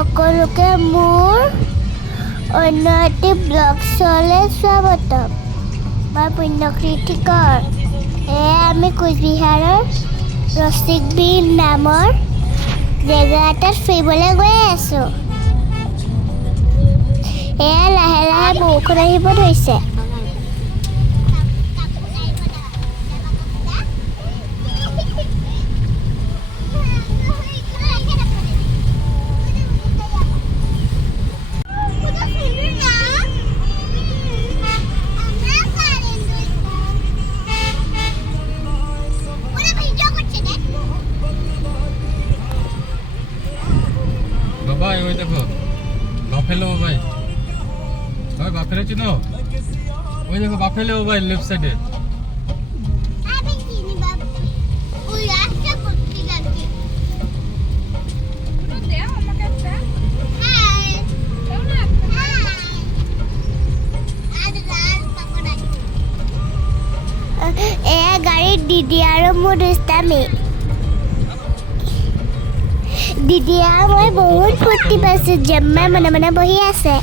সকলোকে মোৰ অন্য এটি ব্লগছলৈ স্বাগতম। মই পুণ্যকৃতিকৰ। আমি কোচবিহাৰৰ ৰচিক বিল নামৰ জেগা এটাত ফুৰিবলৈ গৈ আছোঁ। লাহে লাহে বৰষুণ আহিব ধৰিছে। ভাই ওই দেখো বাফেলো ভাই ভাই বাফেলো চিনো ওই দেখো বাফেলো ভাই লেফট সাইডে আমি চিনি বাবা ওই রাস্তা করতে লাগছে পুরো দে আমাকে একটা হাই কেমন আছো আজ লাল পকড়াই গাড়ি দিদি আর মোৰ দুষ্টামি দিদিয়া মই বহুত ফূৰ্তি পাইছোঁ জম্মা মনে মনে বহি আছে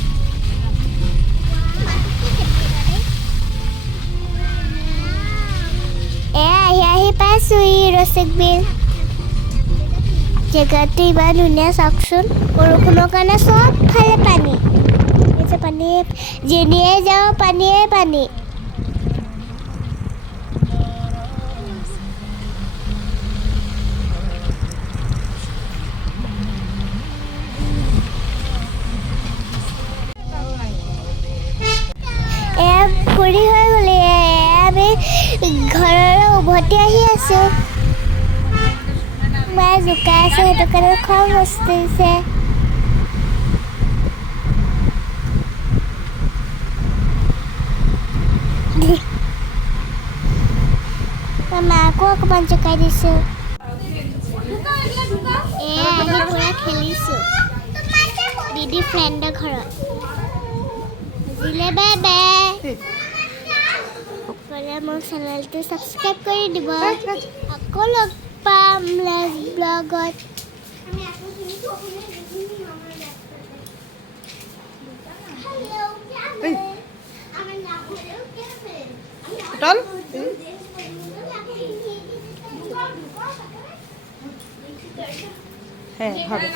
আহি পাইছোঁহি ৰচিক বিল জেগাটো ইমান ধুনীয়া চাওকচোন বৰষুণৰ কাৰণে চবফালে পানী পানী যেনিয়ে যাওঁ পানীয়ে পানী ফুৰি হৈ গ'লে আমি ঘৰলৈ উভতি আহি আছোঁ মায়ে জোকাই আছে সেইটো কাৰণে খং উঠিছে মাকো অকণমান জোকাই দিছোঁ আহি পুৰা খেলিছোঁ দিদি ফ্ৰেণ্ডৰ ঘৰত বুজিলে বে সকলোৱে মোৰ চেনেলটো ছাবস্ক্ৰাইব কৰি দিব আকৌ লগ পাম নেক্সট ব্লগত হ্যাঁ হবে